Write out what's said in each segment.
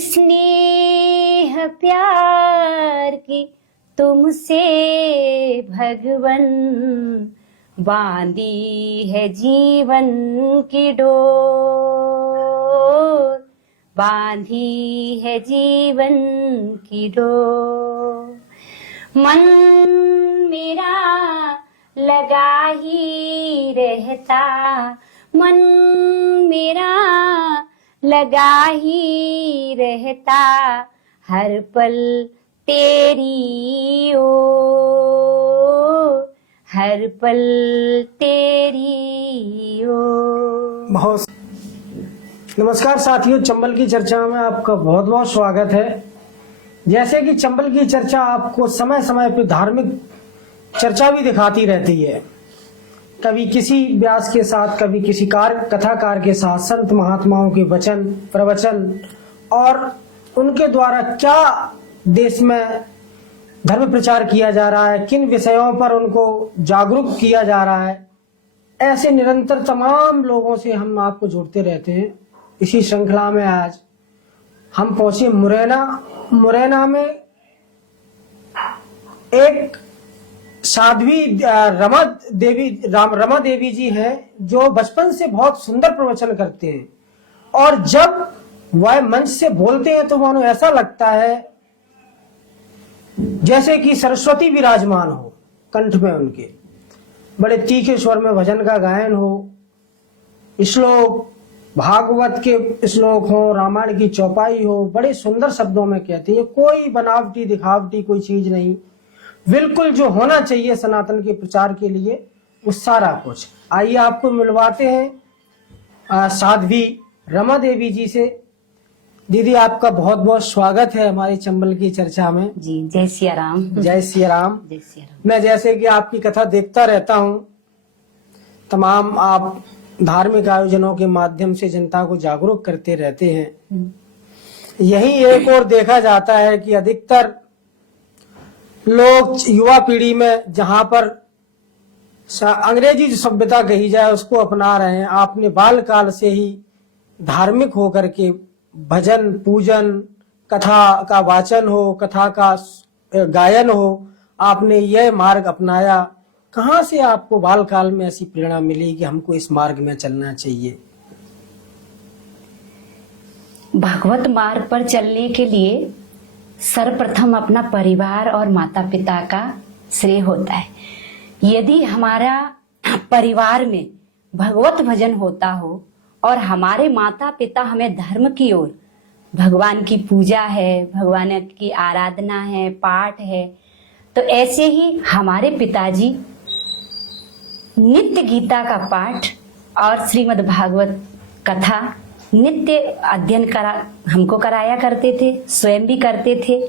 स्नेह प्यार की तुमसे भगवन, बांधी है जीवन की डोर, बांधी है जीवन की डोर। मन मेरा लगा ही रहता, मन मेरा लगा ही रहता, हर पल तेरी ओर, हर पल तेरी ओर। बहुत नमस्कार साथियों, चंबल की चर्चा में आपका बहुत बहुत स्वागत है। जैसे कि चंबल की चर्चा आपको समय समय पर धार्मिक चर्चा भी दिखाती रहती है, कभी किसी व्यास के साथ, कभी किसी कथाकार के साथ, संत महात्माओं के वचन प्रवचन और उनके द्वारा क्या देश में धर्म प्रचार किया जा रहा है, किन विषयों पर उनको जागरूक किया जा रहा है, ऐसे निरंतर तमाम लोगों से हम आपको जोड़ते रहते हैं। इसी श्रृंखला में आज हम पहुंचे मुरैना में एक साध्वी रमा देवी जी हैं, जो बचपन से बहुत सुंदर प्रवचन करते हैं और जब वह मंच से बोलते हैं तो मानो ऐसा लगता है जैसे कि सरस्वती विराजमान हो कंठ में उनके। बड़े तीखे स्वर में भजन का गायन हो, श्लोक भागवत के श्लोक हो, रामायण की चौपाई हो, बड़े सुंदर शब्दों में कहते हैं। कोई बनावटी दिखावटी कोई चीज नहीं, बिल्कुल जो होना चाहिए सनातन के प्रचार के लिए वो सारा कुछ। आइए आपको मिलवाते हैं साध्वी रमा देवी जी से। दीदी, आपका बहुत बहुत स्वागत है हमारी चंबल की चर्चा में। जी, जय सिया राम। जय सिया राम। जय सिया राम। मैं जैसे कि आपकी कथा देखता रहता हूँ, तमाम आप धार्मिक आयोजनों के माध्यम से जनता को जागरूक करते रहते हैं। यही एक और देखा जाता है कि अधिकतर लोग युवा पीढ़ी में जहां पर अंग्रेजी जो सभ्यता कही जाए उसको अपना रहे हैं। आपने बाल काल से ही धार्मिक होकर के भजन पूजन, कथा का वाचन हो, कथा का गायन हो, आपने यह मार्ग अपनाया। कहां से आपको बाल काल में ऐसी प्रेरणा मिली कि हमको इस मार्ग में चलना चाहिए? भगवत मार्ग पर चलने के लिए सर्वप्रथम अपना परिवार और माता पिता का श्रेय होता है। यदि हमारा परिवार में भगवत भजन होता हो और हमारे माता पिता हमें धर्म की ओर, भगवान की पूजा है, भगवान की आराधना है, पाठ है, तो ऐसे ही हमारे पिताजी नित्य गीता का पाठ और श्रीमद् भागवत कथा नित्य अध्ययन हमको कराया करते थे, स्वयं भी करते थे।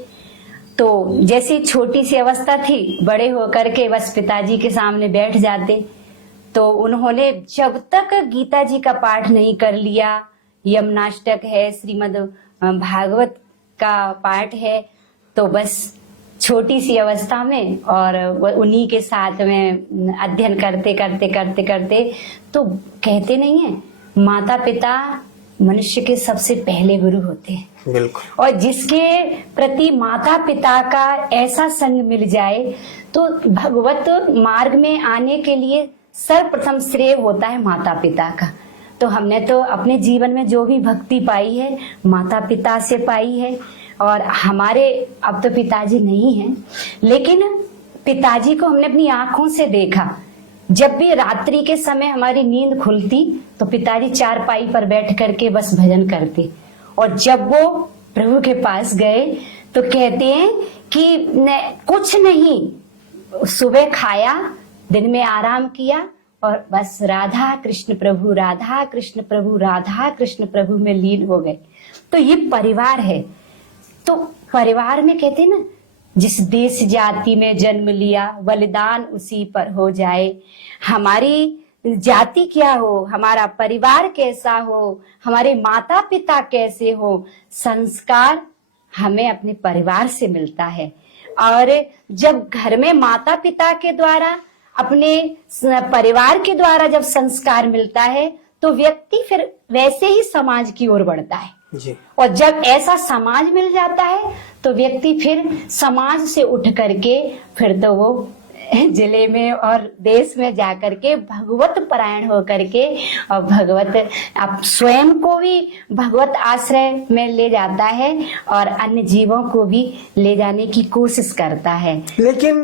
तो जैसे छोटी सी अवस्था थी, बड़े होकर के बस पिताजी के सामने बैठ जाते, तो उन्होंने जब तक गीता जी का पाठ नहीं कर लिया, यमनाष्टक है, श्रीमद् भागवत का पाठ है, तो बस छोटी सी अवस्था में और उन्हीं के साथ में अध्ययन करते करते करते करते, तो कहते नहीं है माता पिता मनुष्य के सबसे पहले गुरु होते हैं। बिल्कुल। और जिसके प्रति माता पिता का ऐसा संग मिल जाए तो भगवत मार्ग में आने के लिए सर्वप्रथम श्रेय होता है माता पिता का। तो हमने तो अपने जीवन में जो भी भक्ति पाई है माता पिता से पाई है। और हमारे अब तो पिताजी नहीं हैं, लेकिन पिताजी को हमने अपनी आंखों से देखा। जब भी रात्रि के समय हमारी नींद खुलती तो पिताजी चारपाई पर बैठ करके बस भजन करते, और जब वो प्रभु के पास गए तो कहते हैं कि कुछ नहीं, सुबह खाया, दिन में आराम किया और बस राधा कृष्ण प्रभु, राधा कृष्ण प्रभु, राधा कृष्ण प्रभु में लीन हो गए। तो ये परिवार है। तो परिवार में कहते हैं ना, जिस देश जाति में जन्म लिया बलिदान उसी पर हो जाए। हमारी जाति क्या हो, हमारा परिवार कैसा हो, हमारे माता पिता कैसे हो, संस्कार हमें अपने परिवार से मिलता है। और जब घर में माता पिता के द्वारा, अपने परिवार के द्वारा जब संस्कार मिलता है तो व्यक्ति फिर वैसे ही समाज की ओर बढ़ता है। जी। और जब ऐसा समाज मिल जाता है तो व्यक्ति फिर समाज से उठ करके फिर तो वो जिले में और देश में जाकर के भगवत परायण हो करके और भगवत अब स्वयं को भी भगवत आश्रय में ले जाता है और अन्य जीवों को भी ले जाने की कोशिश करता है। लेकिन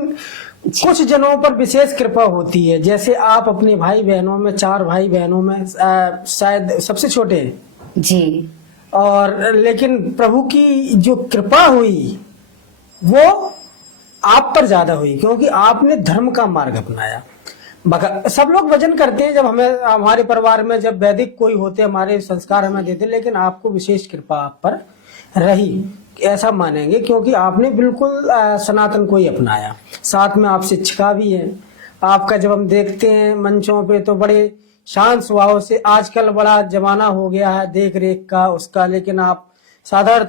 कुछ जनों पर विशेष कृपा होती है, जैसे आप अपने भाई बहनों में, 4 भाई बहनों में शायद सबसे छोटे हैं। जी। और लेकिन प्रभु की जो कृपा हुई वो आप पर ज्यादा हुई, क्योंकि आपने धर्म का मार्ग अपनाया। सब लोग भजन करते हैं, जब हमें हमारे परिवार में जब वैदिक कोई होते हमारे संस्कार हमें देते, लेकिन आपको विशेष कृपा आप पर रही, ऐसा मानेंगे, क्योंकि आपने बिल्कुल सनातन को ही अपनाया। साथ में आप शिक्षिका भी हैं। आपका जब हम देखते हैं मंचों पे तो बड़े शांत स्वभाव से, आजकल बड़ा जमाना हो गया है देख रेख का उसका, लेकिन आप साधारण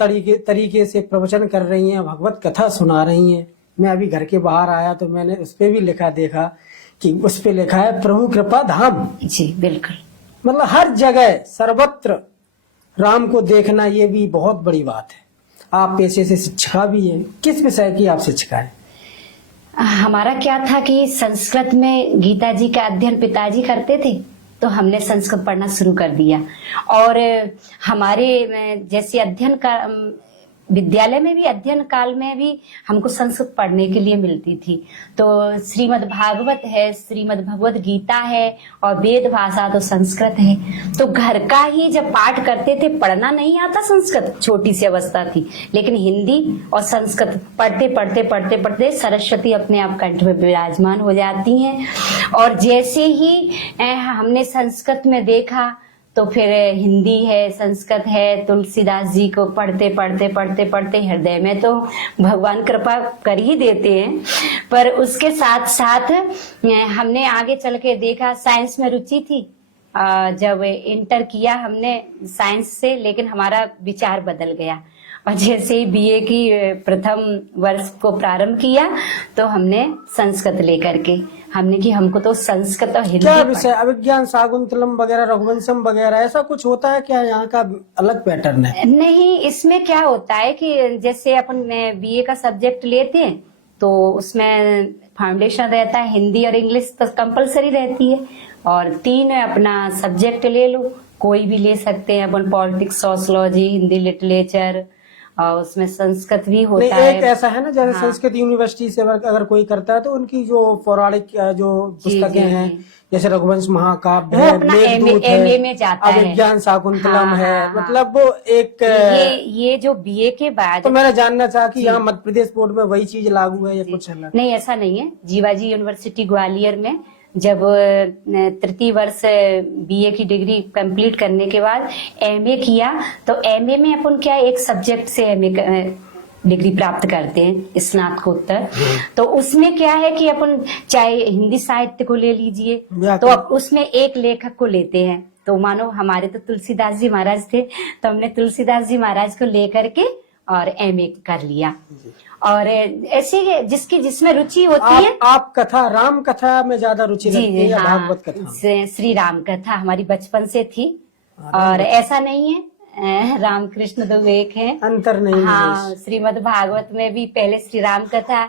तरीके से प्रवचन कर रही हैं, भगवत कथा सुना रही हैं। मैं अभी घर के बाहर आया तो मैंने उस पे भी देखा कि उस पे लिखा है प्रभु कृपा धाम। जी बिल्कुल। मतलब हर जगह सर्वत्र राम को देखना, ये भी बहुत बड़ी बात है। आप पेशे से शिक्षिका भी हैं, किस विषय की आप शिक्षिका हैं? हमारा क्या था कि संस्कृत में गीता जी का अध्ययन पिताजी करते थे तो हमने संस्कृत पढ़ना शुरू कर दिया। और हमारे जैसे अध्ययन का विद्यालय में भी अध्ययन काल में भी हमको संस्कृत पढ़ने के लिए मिलती थी। तो श्रीमद् भागवत है, श्रीमद् भगवत गीता है और वेद भाषा तो संस्कृत है। तो घर का ही जब पाठ करते थे, पढ़ना नहीं आता संस्कृत, छोटी सी अवस्था थी, लेकिन हिंदी और संस्कृत पढ़ते सरस्वती अपने आप कंठ में विराजमान हो जाती हैं। और जैसे ही हमने संस्कृत में देखा तो फिर हिंदी है, संस्कृत है, तुलसीदास जी को पढ़ते हृदय में तो भगवान कृपा कर ही देते हैं। पर उसके साथ साथ हमने आगे चल के देखा, साइंस में रुचि थी। जब इंटर किया हमने साइंस से, लेकिन हमारा विचार बदल गया और जैसे ही बीए की प्रथम वर्ष को प्रारंभ किया तो हमने संस्कृत लेकर के हमने कि हमको तो संस्कृत और हिंदी क्या विषय, अभिज्ञान, शाकुंतलम वगैरह, रघुवंशम वगैरह, ऐसा कुछ होता है क्या? यहाँ का अलग पैटर्न है? नहीं, इसमें क्या होता है कि जैसे अपन बीए का सब्जेक्ट लेते हैं तो उसमें फाउंडेशन रहता है, हिंदी और इंग्लिश तो कंपलसरी रहती है, और 3 अपना सब्जेक्ट ले लो, कोई भी ले सकते हैं अपन, पॉलिटिक्स, सोशियोलॉजी, हिंदी लिटरेचर, और उसमें संस्कृत भी होता है। एक ऐसा है ना, जैसे संस्कृत यूनिवर्सिटी से अगर कोई करता है तो उनकी जो पौराणिक जो पुस्तकें हैं, जैसे रघुवंश महाकाव्य है, मेघदूत है, में जाता है, अभिज्ञान शाकुंतलम है, मतलब वो एक ये जो बीए के बाद। तो मैंने जानना चाहा कि यहाँ मध्य प्रदेश बोर्ड में वही चीज लागू है या कुछ अलग? नहीं, ऐसा नहीं है। जीवाजी यूनिवर्सिटी ग्वालियर में जब तृतीय वर्ष बीए की डिग्री कंप्लीट करने के बाद एमए किया तो एमए में अपन क्या एक सब्जेक्ट से एमए डिग्री प्राप्त करते हैं, स्नातकोत्तर। तो उसमें क्या है कि अपन चाहे हिंदी साहित्य को ले लीजिए तो अब उसमें एक लेखक को लेते हैं। तो मानो हमारे तो तुलसीदास जी महाराज थे, तो हमने तुलसीदास जी महाराज को लेकर के और एमए कर लिया। और ऐसे जिसमें रुचि होती है। आप कथा, राम कथा में ज्यादा रुचि रखती है या भागवत कथा? श्री राम कथा हमारी बचपन से थी, और ऐसा नहीं है रामकृष्ण दो एक है, अंतर नहीं। हाँ, श्रीमद् भागवत में भी पहले श्री राम कथा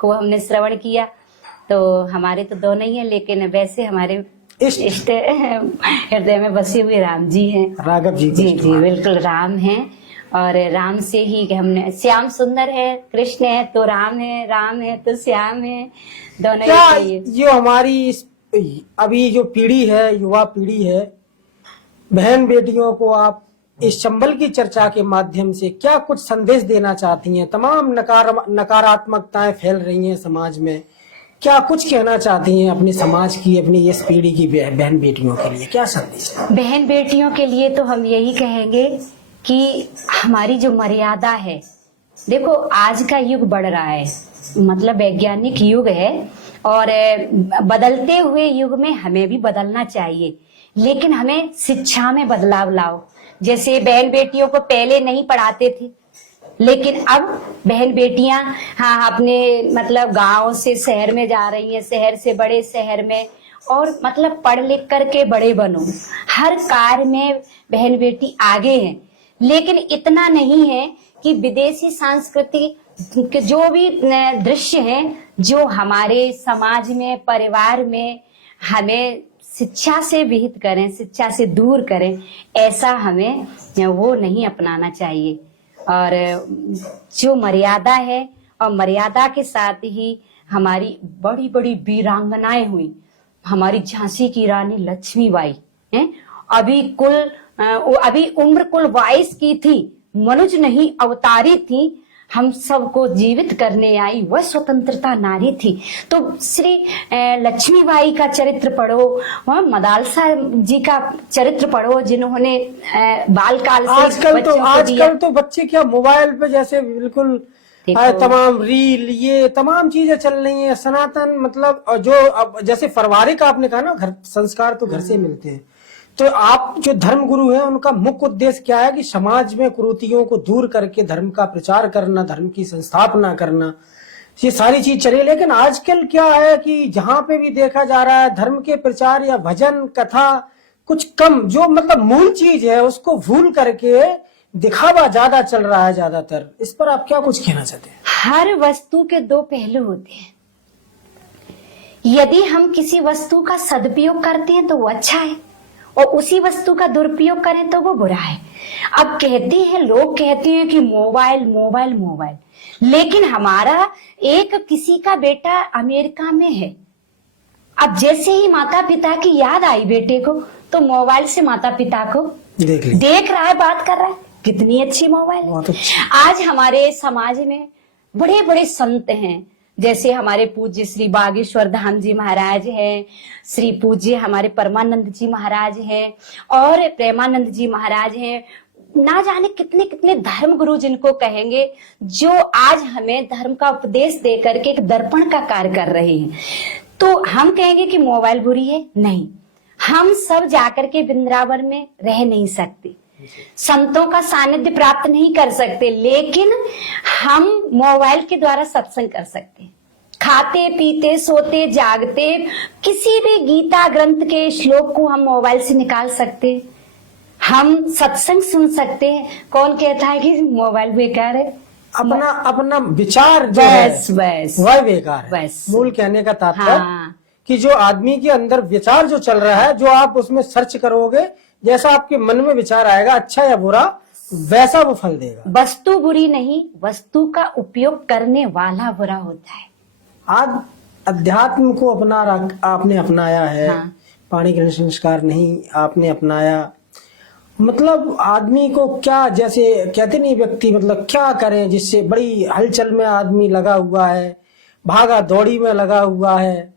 को हमने श्रवण किया, तो हमारे तो दोनों ही है, लेकिन वैसे हमारे इष्ट हृदय में बसे हुए राम जी हैं, राघव जी। जी बिल्कुल राम हैं, और राम से ही हमने, श्याम सुंदर है, कृष्ण है तो राम है तो श्याम है, दोनों क्या जो हमारी अभी जो पीढ़ी है, युवा पीढ़ी है, बहन बेटियों को आप इस चंबल की चर्चा के माध्यम से क्या कुछ संदेश देना चाहती हैं? तमाम नकारात्मकताएं फैल रही हैं समाज में, क्या कुछ कहना चाहती हैं अपने समाज की, अपनी इस पीढ़ी की बहन बेटियों के लिए क्या संदेश? बहन बेटियों के लिए तो हम यही कहेंगे कि हमारी जो मर्यादा है, देखो आज का युग बढ़ रहा है, मतलब वैज्ञानिक युग है, और बदलते हुए युग में हमें भी बदलना चाहिए, लेकिन हमें शिक्षा में बदलाव लाओ। जैसे बहन बेटियों को पहले नहीं पढ़ाते थे, लेकिन अब बहन बेटियां अपने मतलब गांव से शहर में जा रही हैं, शहर से बड़े शहर में, और मतलब पढ़ लिख करके बड़े बनो, हर कार्य में बहन बेटी आगे हैं। लेकिन इतना नहीं है कि विदेशी संस्कृति के जो भी दृश्य हैं, जो हमारे समाज में, परिवार में हमें शिक्षा से विहित करें, शिक्षा से दूर करें, ऐसा हमें वो नहीं अपनाना चाहिए। और जो मर्यादा है, और मर्यादा के साथ ही हमारी बड़ी बड़ी वीरांगनाएं हुई, हमारी झांसी की रानी लक्ष्मीबाई हैं, अभी उम्र कुल 22 की थी, मनुज नहीं अवतारी थी, हम सबको जीवित करने आई वह स्वतंत्रता नारी थी। तो श्री लक्ष्मीबाई का चरित्र पढ़ो, मदालसा जी का चरित्र पढ़ो, जिन्होंने बाल काल से आजकल तो बच्चे क्या मोबाइल पे जैसे बिल्कुल तमाम रील, ये तमाम चीजें चल रही हैं। सनातन मतलब जो अब जैसे पारिवारिक आपने कहा ना, घर संस्कार तो घर से मिलते हैं। तो आप जो धर्म गुरु हैं, उनका मुख्य उद्देश्य क्या है कि समाज में कुरीतियों को दूर करके धर्म का प्रचार करना, धर्म की संस्थापना करना, ये सारी चीज चले। लेकिन आजकल क्या है कि जहां पे भी देखा जा रहा है, धर्म के प्रचार या भजन कथा कुछ कम, जो मतलब मूल चीज है उसको भूल करके दिखावा ज्यादा चल रहा है ज्यादातर। इस पर आप क्या कुछ कहना चाहते हैं? हर वस्तु के दो पहलू होते हैं। यदि हम किसी वस्तु का सदुपयोग करते हैं तो वो अच्छा है, और उसी वस्तु का दुरुपयोग करें तो वो बुरा है। अब लोग कहते हैं कि मोबाइल मोबाइल मोबाइल, लेकिन हमारा एक किसी का बेटा अमेरिका में है, अब जैसे ही माता पिता की याद आई बेटे को, तो मोबाइल से माता पिता को देख रहा है, बात कर रहा है। कितनी अच्छी मोबाइल है। आज हमारे समाज में बड़े बड़े संत हैं, जैसे हमारे पूज्य श्री बागेश्वर धाम जी महाराज हैं, श्री पूज्य हमारे परमानंद जी महाराज हैं, और प्रेमानंद जी महाराज हैं, ना जाने कितने कितने धर्म गुरु जिनको कहेंगे, जो आज हमें धर्म का उपदेश दे करके एक दर्पण का कार्य कर रहे हैं। तो हम कहेंगे कि मोबाइल बुरी है? नहीं, हम सब जाकर के वृंदावन में रह नहीं सकते, संतों का सानिध्य प्राप्त नहीं कर सकते, लेकिन हम मोबाइल के द्वारा सत्संग कर सकते हैं। खाते पीते सोते जागते किसी भी गीता ग्रंथ के श्लोक को हम मोबाइल से निकाल सकते, हम सत्संग सुन सकते हैं। कौन कहता है कि मोबाइल बेकार है? अपना विचार जो है वह बेकार है। मूल कहने का तात्पर्य कि जो आदमी के अंदर विचार जो चल रहा है, जो आप उसमें सर्च करोगे, जैसा आपके मन में विचार आएगा, अच्छा या बुरा, वैसा वो फल देगा। वस्तु बुरी नहीं, वस्तु का उपयोग करने वाला बुरा होता है। आज अध्यात्म को आपने अपनाया है। पाणी ग्रहण संस्कार नहीं आपने अपनाया। मतलब आदमी को क्या, जैसे कहते नहीं व्यक्ति, मतलब क्या करें जिससे बड़ी हलचल में आदमी लगा हुआ है, भागा दौड़ी में लगा हुआ है,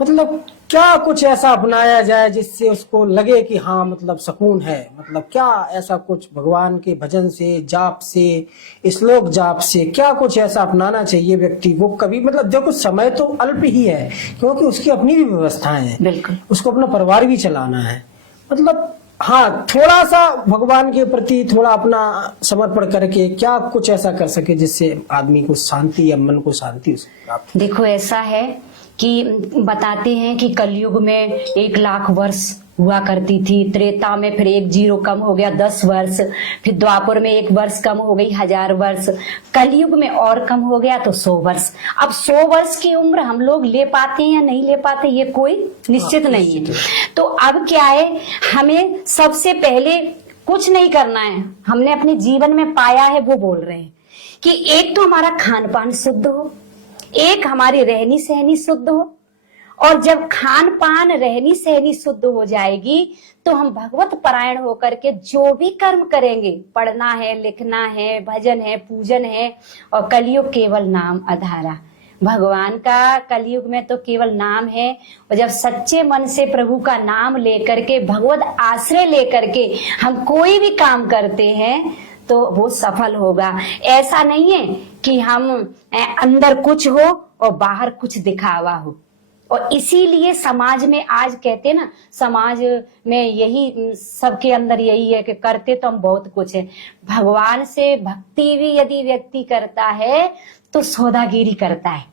मतलब क्या कुछ ऐसा अपनाया जाए जिससे उसको लगे कि हाँ मतलब सुकून है। मतलब क्या ऐसा कुछ भगवान के भजन से, जाप से, श्लोक जाप से क्या कुछ ऐसा अपनाना चाहिए व्यक्ति को? कभी मतलब देखो समय तो अल्प ही है, क्योंकि उसकी अपनी भी व्यवस्थाएं हैं, बिल्कुल उसको अपना परिवार भी चलाना है। मतलब हाँ, थोड़ा सा भगवान के प्रति थोड़ा अपना समर्पण करके क्या कुछ ऐसा कर सके जिससे आदमी को शांति या मन को शांति प्राप्त। देखो ऐसा है कि बताते हैं कि कलयुग में 1,00,000 वर्ष हुआ करती थी, त्रेता में फिर 1 0 कम हो गया 10 वर्ष, फिर द्वापर में 1 वर्ष कम हो गई 1000 वर्ष, कलयुग में और कम हो गया तो 100 वर्ष। अब 100 वर्ष की उम्र हम लोग ले पाते हैं या नहीं ले पाते, ये कोई निश्चित नहीं है। तो अब क्या है, हमें सबसे पहले कुछ नहीं करना है, हमने अपने जीवन में पाया है वो बोल रहे हैं कि एक तो हमारा खान पान शुद्ध हो, एक हमारी रहनी सहनी शुद्ध हो, और जब खान पान रहनी सहनी शुद्ध हो जाएगी तो हम भगवत परायण होकर के जो भी कर्म करेंगे, पढ़ना है, लिखना है, भजन है, पूजन है, और कलयुग केवल नाम आधारा, भगवान का कलयुग में तो केवल नाम है। और जब सच्चे मन से प्रभु का नाम लेकर के, भगवत आश्रय लेकर के हम कोई भी काम करते हैं तो वो सफल होगा। ऐसा नहीं है कि हम अंदर कुछ हो और बाहर कुछ दिखावा हो। और इसीलिए समाज में आज कहते हैं ना, समाज में यही सबके अंदर यही है कि करते तो हम बहुत कुछ है। भगवान से भक्ति भी यदि व्यक्ति करता है तो सौदागिरी करता है,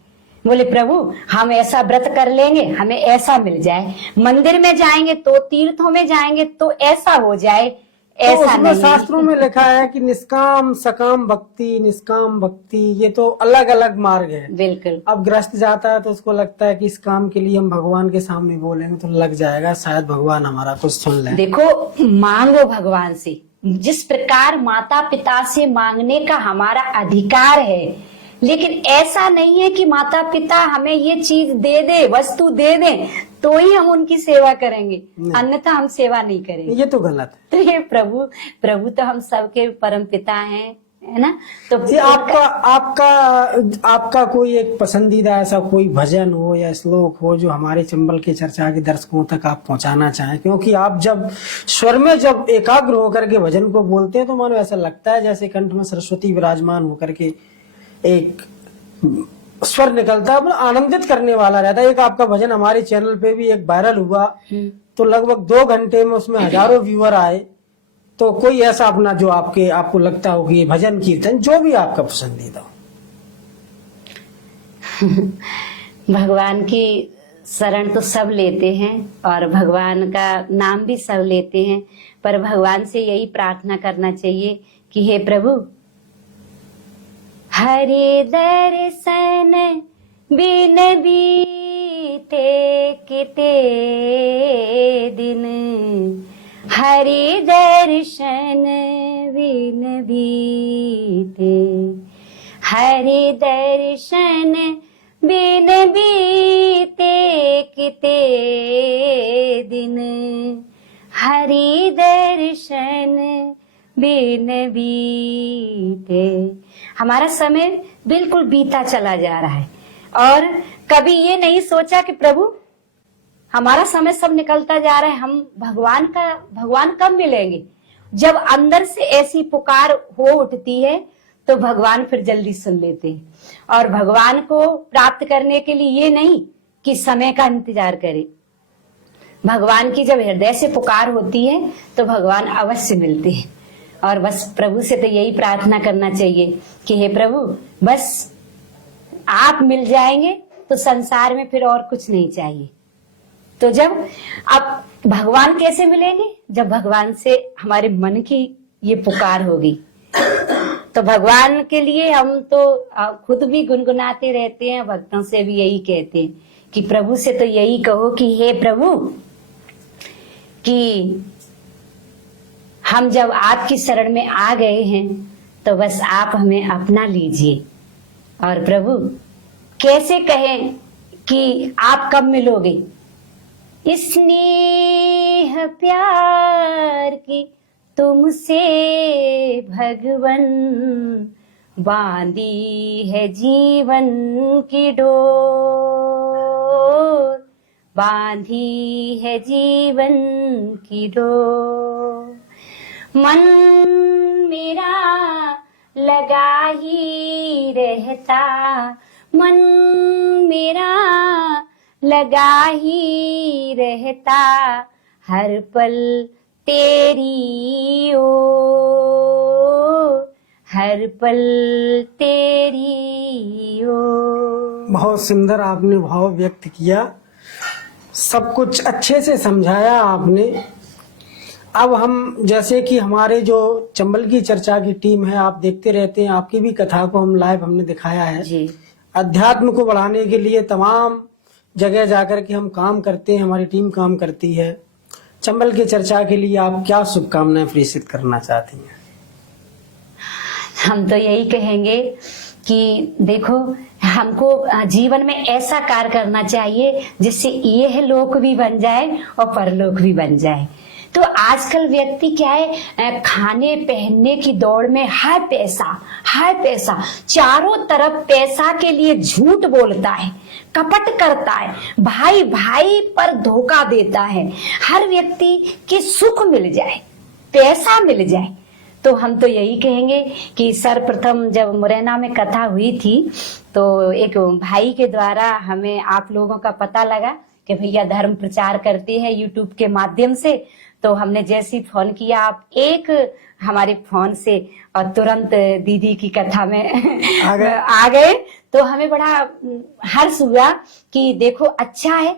बोले प्रभु हम ऐसा व्रत कर लेंगे, हमें ऐसा मिल जाए, मंदिर में जाएंगे तो, तीर्थों में जाएंगे तो ऐसा हो जाए, तो ऐसा उसमें नहीं है। शास्त्रों में लिखा है कि निष्काम सकाम भक्ति, निष्काम भक्ति, ये तो अलग अलग मार्ग है। बिल्कुल अब गृहस्थ जाता है तो उसको लगता है कि इस काम के लिए हम भगवान के सामने बोलेंगे तो लग जाएगा, शायद भगवान हमारा कुछ सुन ले। देखो, मांगो भगवान से, जिस प्रकार माता पिता से मांगने का हमारा अधिकार है, लेकिन ऐसा नहीं है कि माता पिता हमें ये चीज दे दे, वस्तु दे दे तो ही हम उनकी सेवा करेंगे, अन्यथा हम सेवा नहीं करेंगे। ये तो गलत है। तो ये प्रभु तो हम सबके परम पिता हैं, है ना। तो ये आपका कोई एक पसंदीदा ऐसा कोई भजन हो या श्लोक हो जो हमारे चंबल की चर्चा के दर्शकों तक आप पहुंचाना चाहें, क्योंकि आप जब स्वर में जब एकाग्र होकर के भजन को बोलते हैं तो मानो ऐसा लगता है जैसे कंठ में सरस्वती विराजमान होकर के एक स्वर निकलता है, आनंदित करने वाला रहता है। एक आपका भजन हमारे चैनल पे भी एक वायरल हुआ तो लगभग 2 घंटे में उसमें हजारों व्यूअर आए। तो कोई ऐसा अपना जो आपको लगता हो कि ये भजन कीर्तन जो भी आपका पसंदीदा हो। भगवान की शरण तो सब लेते हैं और भगवान का नाम भी सब लेते हैं, पर भगवान से यही प्रार्थना करना चाहिए कि हे प्रभु, हरि दर्शन बिन बीते किते दिन, हरि दर्शन बिन बीते, हरि दर्शन बिन बीते किते दिन, हरि दर्शन बिन बीते। हमारा समय बिल्कुल बीता चला जा रहा है और कभी ये नहीं सोचा कि प्रभु हमारा समय सब निकलता जा रहा है, हम भगवान कब मिलेंगे। जब अंदर से ऐसी पुकार हो उठती है तो भगवान फिर जल्दी सुन लेते हैं। और भगवान को प्राप्त करने के लिए ये नहीं कि समय का इंतजार करे, भगवान की जब हृदय से पुकार होती है तो भगवान अवश्य मिलते हैं। और बस प्रभु से तो यही प्रार्थना करना चाहिए कि हे प्रभु, बस आप मिल जाएंगे तो संसार में फिर और कुछ नहीं चाहिए। तो जब अब भगवान कैसे मिलेंगे, जब भगवान से हमारे मन की ये पुकार होगी। तो भगवान के लिए हम तो खुद भी गुनगुनाते रहते हैं, भक्तों से भी यही कहते हैं कि प्रभु से तो यही कहो कि हे प्रभु, कि हम जब आपकी शरण में आ गए हैं तो बस आप हमें अपना लीजिए। और प्रभु कैसे कहें कि आप कब मिलोगे, स्नेह प्यार की तुमसे भगवन, बांधी है जीवन की डोर, बांधी है जीवन की डोर। मन मेरा लगा ही रहता, मन मेरा लगा ही रहता, हर पल तेरी ओर, हर पल तेरी ओर। बहुत सुंदर आपने भाव व्यक्त किया, सब कुछ अच्छे से समझाया आपने। अब हम जैसे कि हमारे जो चंबल की चर्चा की टीम है, आप देखते रहते हैं, आपकी भी कथा को हम लाइव हमने दिखाया है जी। अध्यात्म को बढ़ाने के लिए तमाम जगह जाकर के हम काम करते हैं, हमारी टीम काम करती है। चंबल की चर्चा के लिए आप क्या शुभकामनाएं प्रेषित करना चाहती हैं? हम तो यही कहेंगे कि देखो, हमको जीवन में ऐसा कार्य करना चाहिए जिससे यह लोक भी बन जाए और परलोक भी बन जाए। तो आजकल व्यक्ति क्या है, खाने पहनने की दौड़ में हाय पैसा, चारों तरफ पैसा के लिए झूठ बोलता है, कपट करता है, भाई भाई पर धोखा देता है। हर व्यक्ति के सुख मिल जाए, पैसा मिल जाए। तो हम तो यही कहेंगे कि सर्वप्रथम जब मुरैना में कथा हुई थी तो एक भाई के द्वारा हमें आप लोगों का पता लगा कि भैया धर्म प्रचार करते हैं यूट्यूब के माध्यम से। तो हमने जैसे ही फोन किया, आप एक हमारे फोन से और तुरंत दीदी की कथा में आ गए। तो हमें बड़ा हर्ष हुआ कि देखो, अच्छा है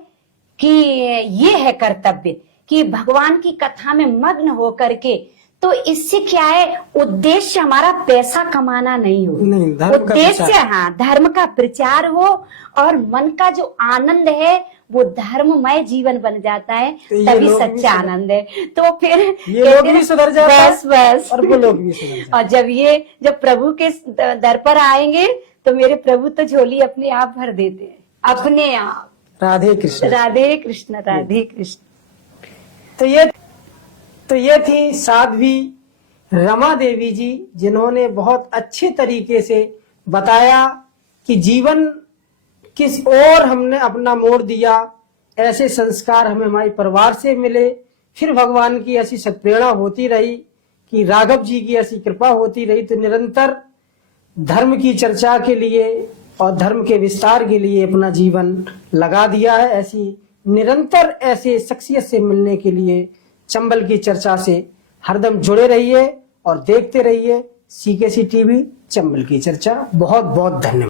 कि ये है कर्तव्य कि भगवान की कथा में मग्न होकर के तो इससे क्या है, उद्देश्य हमारा पैसा कमाना नहीं हो, नहीं, धर्म का उद्देश्य प्रचार। हाँ धर्म का प्रचार हो, और मन का जो आनंद है वो धर्ममय जीवन बन जाता है, तो ये तभी लोग भी सच्चा सुधर- आनंद है। तो फिर ये लोग भी सुधर जाता है, बस बस और वो लोग भी सुधर जाते और जब प्रभु के दर पर आएंगे तो मेरे प्रभु तो झोली अपने आप भर देते हैं, अपने आप। राधे कृष्ण। राधे कृष्ण राधे कृष्ण। तो ये थी साध्वी रमा देवी जी, जिन्होंने बहुत अच्छे तरीके से बताया कि जीवन किस ओर हमने अपना मोड़ दिया, ऐसे संस्कार हमें हमारे परिवार से मिले, फिर भगवान की ऐसी सत्प्रेरणा होती रही कि राघव जी की ऐसी कृपा होती रही, तो निरंतर धर्म की चर्चा के लिए और धर्म के विस्तार के लिए अपना जीवन लगा दिया है। ऐसी निरंतर ऐसे शख्सियत से मिलने के लिए चंबल की चर्चा से हरदम जुड़े रहिए और देखते रहिए CKC टीवी चंबल की चर्चा। बहुत बहुत धन्यवाद।